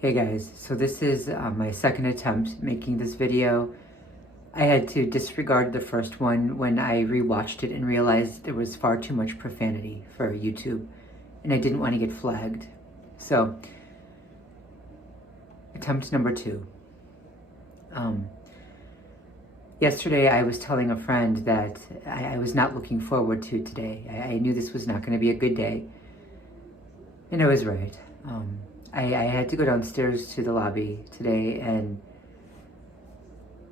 Hey guys, so this is my second attempt making this video. I had to disregard the first one when I rewatched it and realized there was far too much profanity for YouTube and I didn't want to get flagged. So, attempt number 2. Yesterday I was telling a friend that I was not looking forward to today. I knew this was not going to be a good day. And I was right. I had to go downstairs to the lobby today and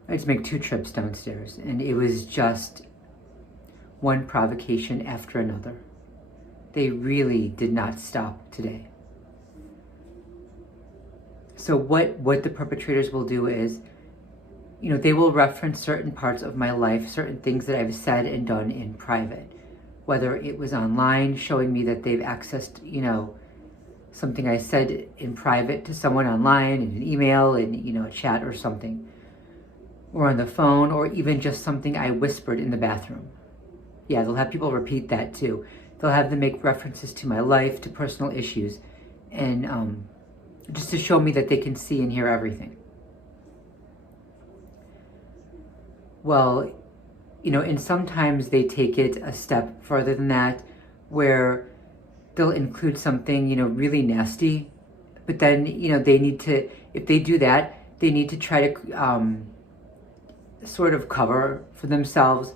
I had to make 2 trips downstairs, and it was just one provocation after another. They really did not stop today. So what the perpetrators will do is, they will reference certain parts of my life, certain things that I've said and done in private, whether it was online, showing me that they've accessed, something I said in private to someone online, in an email, in a chat or something, or on the phone, or even just something I whispered in the bathroom. Yeah, they'll have people repeat that too. They'll have them make references to my life, to personal issues, and just to show me that they can see and hear everything. Well, and sometimes they take it a step further than that, where they'll include something, really nasty, but then, they need to, if they do that, they need to try to sort of cover for themselves.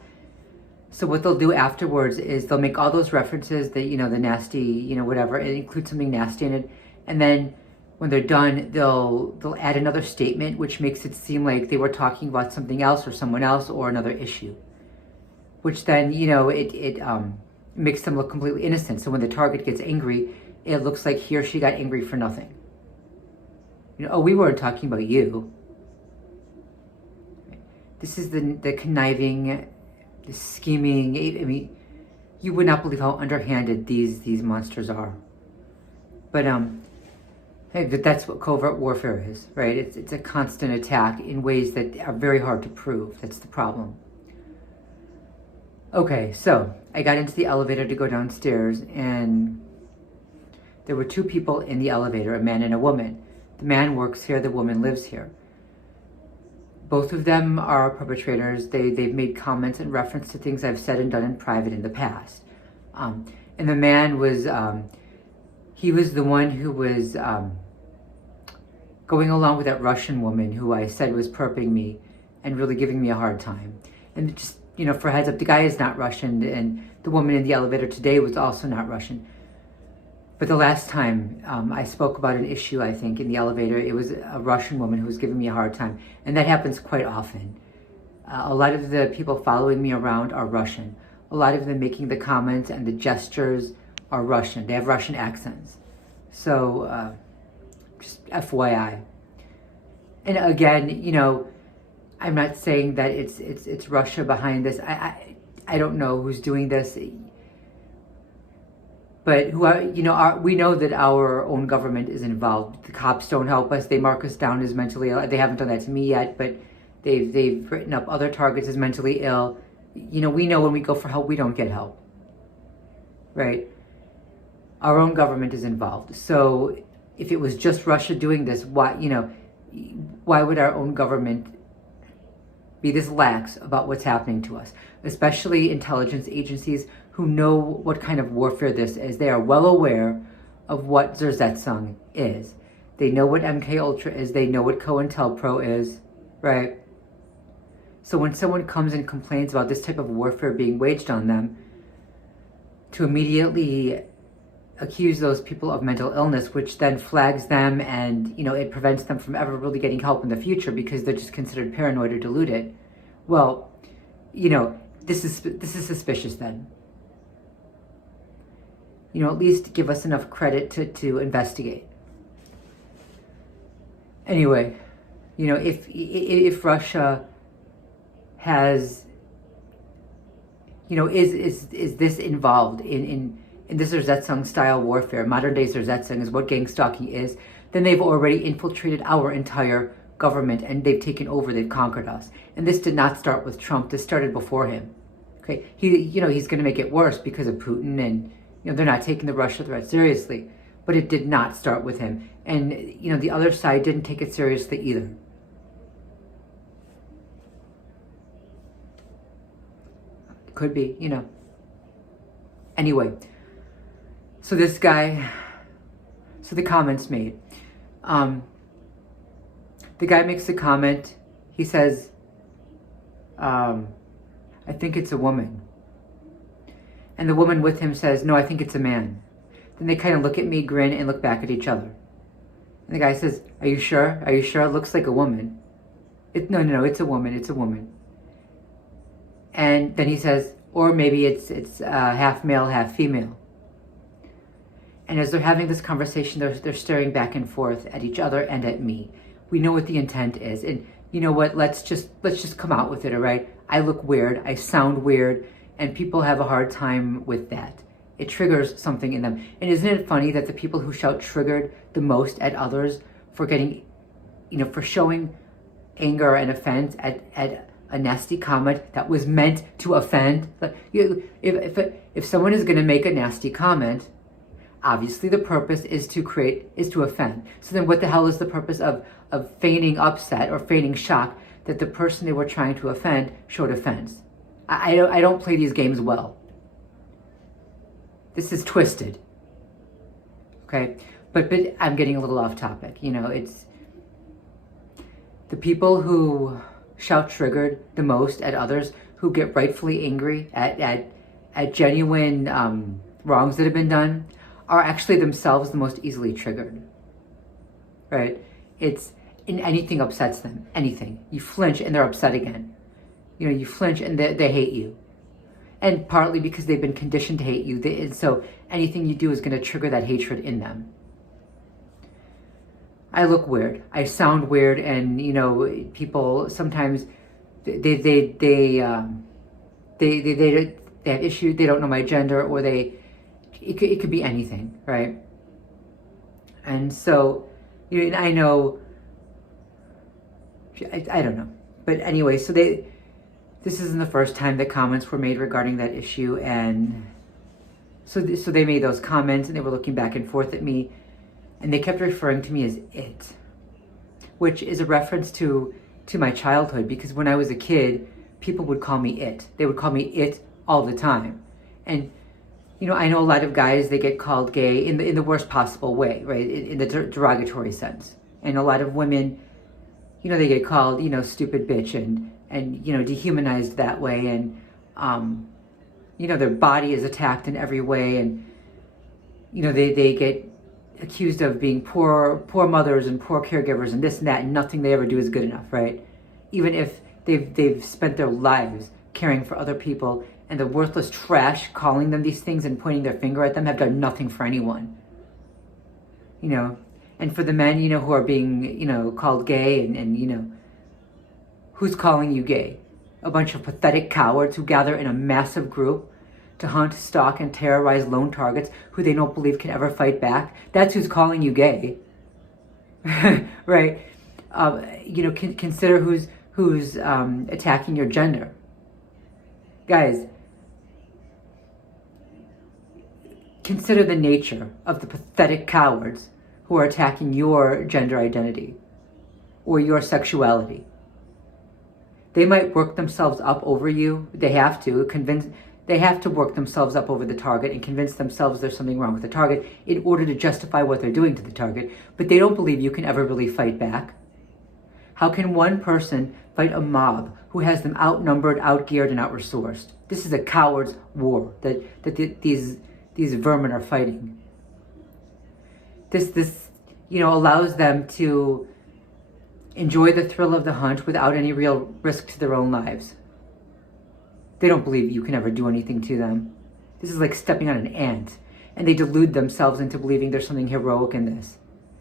So what they'll do afterwards is they'll make all those references that, the nasty, whatever, and include something nasty in it. And then when they're done, they'll add another statement, which makes it seem like they were talking about something else or someone else or another issue, which then, it makes them look completely innocent. So when the target gets angry, it looks like he or she got angry for nothing. Oh, we weren't talking about you. This is the conniving, the scheming. I mean, you would not believe how underhanded these monsters are. But hey, that's what covert warfare is, right? It's a constant attack in ways that are very hard to prove. That's the problem. Okay, so I got into the elevator to go downstairs, and there were 2 people in the elevator, a man and a woman. The man works here, the woman lives here. Both of them are perpetrators. They've made comments in reference to things I've said and done in private in the past. And the man was, he was the one who was going along with that Russian woman who I said was perping me and really giving me a hard time. And just, for heads up, the guy is not Russian, and the woman in the elevator today was also not Russian. But the last time I spoke about an issue, I think, in the elevator, it was a Russian woman who was giving me a hard time. And that happens quite often. A lot of the people following me around are Russian. A lot of them making the comments and the gestures are Russian. They have Russian accents. So, just FYI. And again, I'm not saying that it's Russia behind this. I don't know who's doing this. But we know that our own government is involved. The cops don't help us. They mark us down as mentally ill. They haven't done that to me yet, but they've written up other targets as mentally ill. We know when we go for help, we don't get help. Right? Our own government is involved. So if it was just Russia doing this, why would our own government be this lax about what's happening to us? Especially intelligence agencies who know what kind of warfare this is. They are well aware of what Zerzetzung is. They know what MK Ultra is. They know what COINTELPRO is, right? So when someone comes and complains about this type of warfare being waged on them, to immediately accuse those people of mental illness, which then flags them and, it prevents them from ever really getting help in the future because they're just considered paranoid or deluded. Well, this is suspicious then. At least give us enough credit to investigate. Anyway, if Russia has, is this involved in this Zerzetzung style warfare, modern day Zerzetzung is what gang stalking is, then they've already infiltrated our entire government and they've taken over, they've conquered us. And this did not start with Trump, this started before him. Okay, he's going to make it worse because of Putin, and they're not taking the Russia threat seriously. but it did not start with him. And, you know, the other side didn't take it seriously either. Could be, you know. Anyway, so this guy, so the comments made. The guy makes a comment. He says, I think it's a woman. And the woman with him says, no, I think it's a man. Then they kind of look at me, grin, and look back at each other. And the guy says, are you sure? Are you sure? It looks like a woman. No, it's a woman. It's a woman. And then he says, or maybe it's half male, half female. And as they're having this conversation, they're staring back and forth at each other and at me. We know what the intent is. And you know what? Let's just come out with it, all right? I look weird. I sound weird. And people have a hard time with that. It triggers something in them. And isn't it funny that the people who shout triggered the most at others for getting, you know, for showing anger and offense at a nasty comment that was meant to offend? If someone is going to make a nasty comment, obviously the purpose is to offend. So then what the hell is the purpose of feigning upset or feigning shock that the person they were trying to offend showed offense? I don't play these games well. This is twisted. Okay? But I'm getting a little off topic. You know, it's the people who shout triggered the most at others, who get rightfully angry at genuine wrongs that have been done, are actually themselves the most easily triggered. Right? It's in anything upsets them. Anything. You flinch and they're upset again. You know, you flinch and they hate you. And partly because they've been conditioned to hate you. And so anything you do is going to trigger that hatred in them. I look weird. I sound weird. And, you know, people sometimes, they have issues. They don't know my gender, or it could be anything, right? And so, you know, and I know, I don't know. But anyway, so this isn't the first time that comments were made regarding that issue, and so they made those comments, and they were looking back and forth at me, and they kept referring to me as it, which is a reference to my childhood, because when I was a kid, people would call me it. They would call me it all the time. And, you know, I know a lot of guys, they get called gay in the worst possible way, right, in the derogatory sense. And a lot of women, you know, they get called, you know, stupid bitch and you know, dehumanized that way, and you know, their body is attacked in every way, and you know, they get accused of being poor mothers and poor caregivers and this and that, and nothing they ever do is good enough, right? Even if they've spent their lives caring for other people, and the worthless trash calling them these things and pointing their finger at them have done nothing for anyone. You know, and for the men, you know, who are being, you know, called gay, and you know, who's calling you gay? A bunch of pathetic cowards who gather in a massive group to hunt, stalk, and terrorize lone targets who they don't believe can ever fight back. That's who's calling you gay. Right? You know, consider who's attacking your gender. Guys, consider the nature of the pathetic cowards who are attacking your gender identity or your sexuality. They might work themselves up over you. They have to work themselves up over the target and convince themselves there's something wrong with the target in order to justify what they're doing to the target. But they don't believe you can ever really fight back. How can one person fight a mob who has them outnumbered, outgeared, and outresourced? This is a coward's war that these vermin are fighting. This you know, allows them to enjoy the thrill of the hunt without any real risk to their own lives. They don't believe you can ever do anything to them. This is like stepping on an ant. And they delude themselves into believing there's something heroic in this.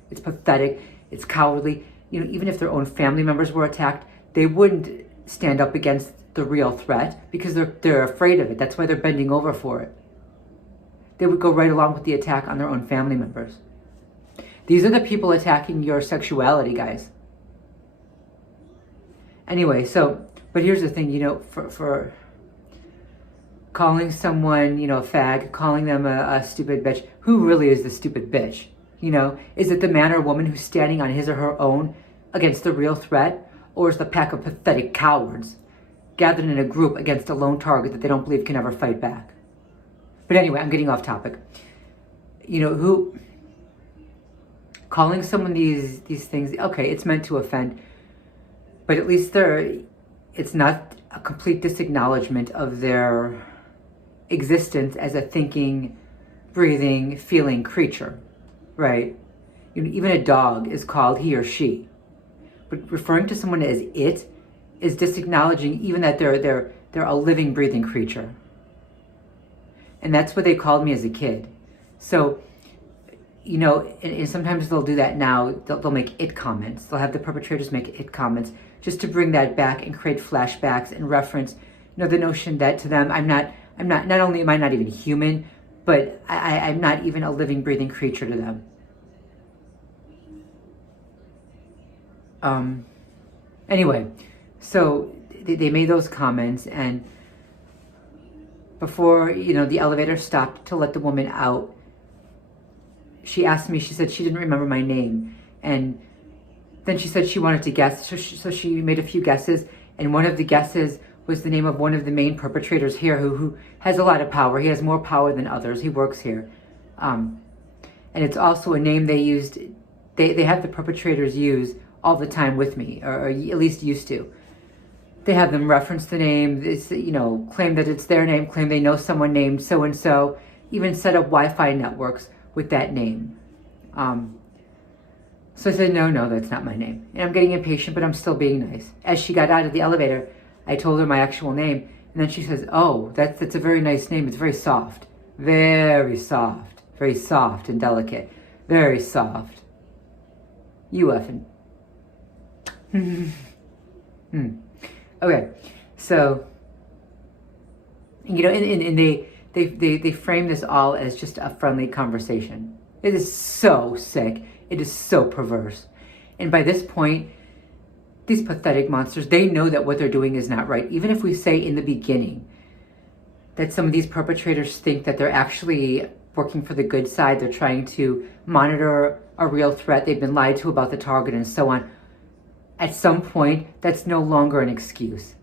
It's pathetic. It's cowardly. You know, even if their own family members were attacked, they wouldn't stand up against the real threat because they're afraid of it. That's why they're bending over for it. They would go right along with the attack on their own family members. These are the people attacking your sexuality, guys. Anyway, so, but here's the thing, you know, for calling someone, you know, a fag, calling them a stupid bitch, who really is the stupid bitch? Is it the man or woman who's standing on his or her own against the real threat? Or is the pack of pathetic cowards gathered in a group against a lone target that they don't believe can ever fight back? But anyway, I'm getting off topic. Who calling someone these things, okay, it's meant to offend, but at least it's not a complete disacknowledgement of their existence as a thinking, breathing, feeling creature, right? Even a dog is called he or she, but referring to someone as it is disacknowledging even that they're a living, breathing creature. And that's what they called me as a kid. So, and sometimes they'll do that now. They'll make it comments. They'll have the perpetrators make it comments just to bring that back and create flashbacks and reference, the notion that to them, not only am I not even human, but I'm not even a living, breathing creature to them. Anyway, so they made those comments, and before, the elevator stopped to let the woman out, she asked me, she said she didn't remember my name. And then she said she wanted to guess. So she made a few guesses. And one of the guesses was the name of one of the main perpetrators here who has a lot of power. He has more power than others. He works here. And it's also a name they used, they have the perpetrators use all the time with me, or at least used to. They have them reference the name, claim that it's their name, claim they know someone named so-and-so, even set up Wi-Fi networks with that name. So I said, no, that's not my name. And I'm getting impatient, but I'm still being nice. As she got out of the elevator, I told her my actual name. And then she says, oh, that's a very nice name. It's very soft. Very soft. Very soft and delicate. Very soft. You effing. Okay, so, and they frame this all as just a friendly conversation. It is so sick. It is so perverse. And by this point, these pathetic monsters, they know that what they're doing is not right. Even if we say in the beginning that some of these perpetrators think that they're actually working for the good side, they're trying to monitor a real threat, they've been lied to about the target and so on. At some point, that's no longer an excuse.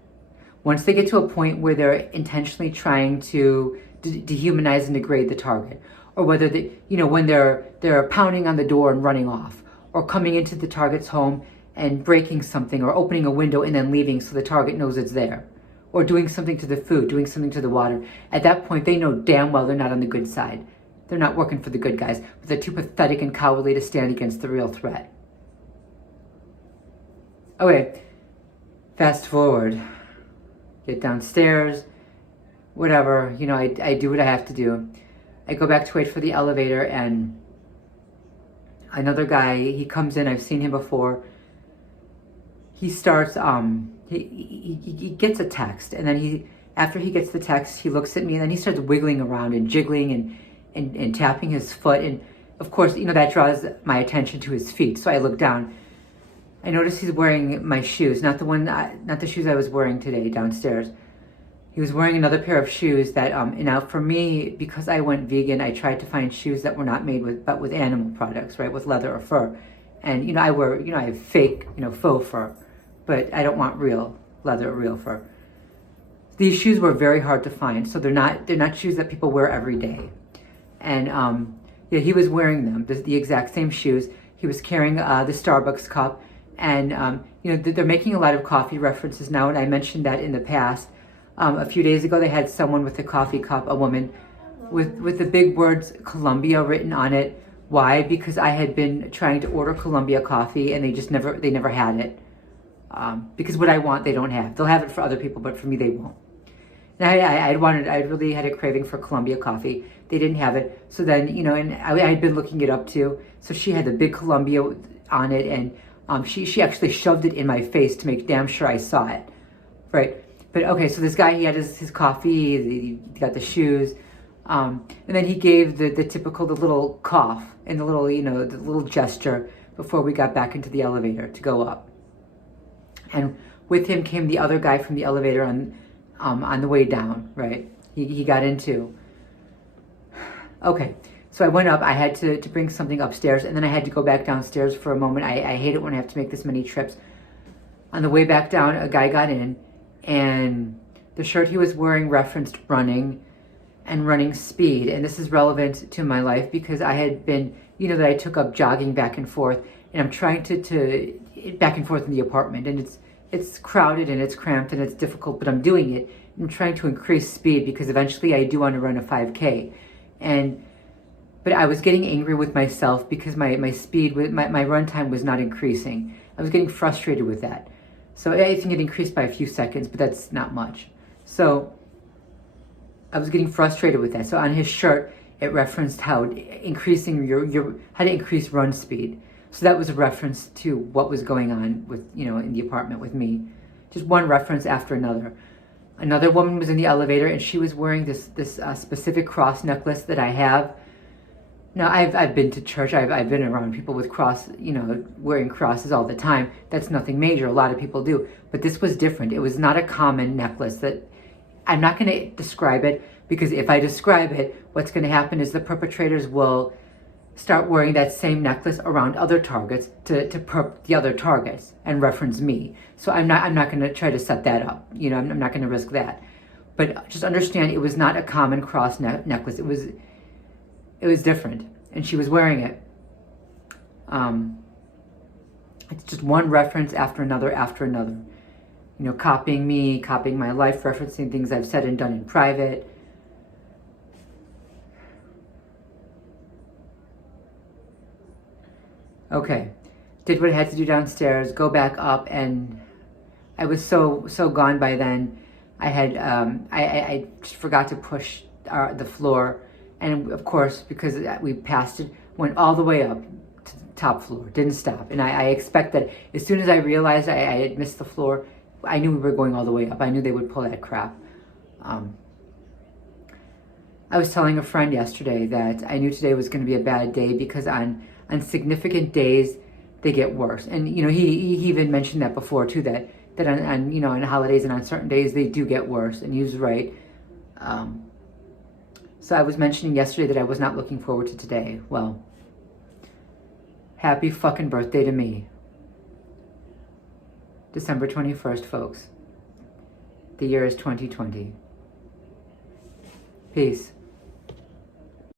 Once they get to a point where they're intentionally trying to dehumanize and degrade the target, or whether when they're pounding on the door and running off, or coming into the target's home and breaking something, or opening a window and then leaving so the target knows it's there, or doing something to the food, doing something to the water. At that point, they know damn well they're not on the good side. They're not working for the good guys, but they're too pathetic and cowardly to stand against the real threat. Okay, fast forward, get downstairs, whatever, I do what I have to do. I go back to wait for the elevator, and another guy, he comes in, I've seen him before. He starts, he gets a text, and then after he gets the text, he looks at me, and then he starts wiggling around and jiggling and tapping his foot, and of course, that draws my attention to his feet, so I look down. I noticed he's wearing my shoes, not the shoes I was wearing today downstairs. He was wearing another pair of shoes that, and now for me, because I went vegan, I tried to find shoes that were not made with animal products, right, with leather or fur. And, I have fake, faux fur, but I don't want real leather or real fur. These shoes were very hard to find, so they're not shoes that people wear every day. And, he was wearing them, the exact same shoes. He was carrying the Starbucks cup. And, they're making a lot of coffee references now, and I mentioned that in the past. A few days ago, they had someone with a coffee cup, a woman, with the big words Colombia written on it. Why? Because I had been trying to order Colombia coffee, and they never had it. Because what I want, they don't have. They'll have it for other people, but for me, they won't. And I really had a craving for Colombia coffee. They didn't have it. So then, and I had been looking it up too. So she had the big Colombia on it, and she actually shoved it in my face to make damn sure I saw it, right? But okay, so this guy, he had his coffee, he got the shoes, and then he gave the little cough and the little gesture before we got back into the elevator to go up. And with him came the other guy from the elevator on the way down, right? He got into. Okay, So I went up. I had to bring something upstairs, and then I had to go back downstairs for a moment. I hate it when I have to make this many trips. On the way back down, a guy got in, and the shirt he was wearing referenced running and running speed. And this is relevant to my life because I had been, that I took up jogging back and forth, and I'm trying to back and forth in the apartment, and it's crowded and it's cramped and it's difficult, but I'm doing it. I'm trying to increase speed because eventually I do want to run a 5K. But I was getting angry with myself because my speed, my run time was not increasing. I was getting frustrated with that. So I think it increased by a few seconds, but that's not much. So I was getting frustrated with that. So on his shirt, it referenced how increasing how to increase run speed. So that was a reference to what was going on with, in the apartment with me. Just one reference after another. Another woman was in the elevator, and she was wearing this specific cross necklace that I have. Now, I've been to church. I've been around people with wearing crosses all the time. That's nothing major. A lot of people do. But this was different. It was not a common necklace. That I'm not going to describe it, because if I describe it, what's going to happen is the perpetrators will start wearing that same necklace around other targets to perp the other targets and reference me. So I'm not going to try to set that up. I'm not going to risk that. But just understand, it was not a common cross necklace. It was different, and she was wearing it. It's just one reference after another after another. Copying me, copying my life, referencing things I've said and done in private. Okay, did what I had to do downstairs, go back up, and I was so gone by then. I had I just forgot to push the floor. And of course, because we passed it, went all the way up to the top floor, didn't stop. And I expect that as soon as I realized I had missed the floor, I knew we were going all the way up. I knew they would pull that crap. I was telling a friend yesterday that I knew today was going to be a bad day because on significant days, they get worse. And, he even mentioned that before too, that on holidays and on certain days, they do get worse. And he was right. So I was mentioning yesterday that I was not looking forward to today. Well, happy fucking birthday to me. December 21st, folks. The year is 2020. Peace.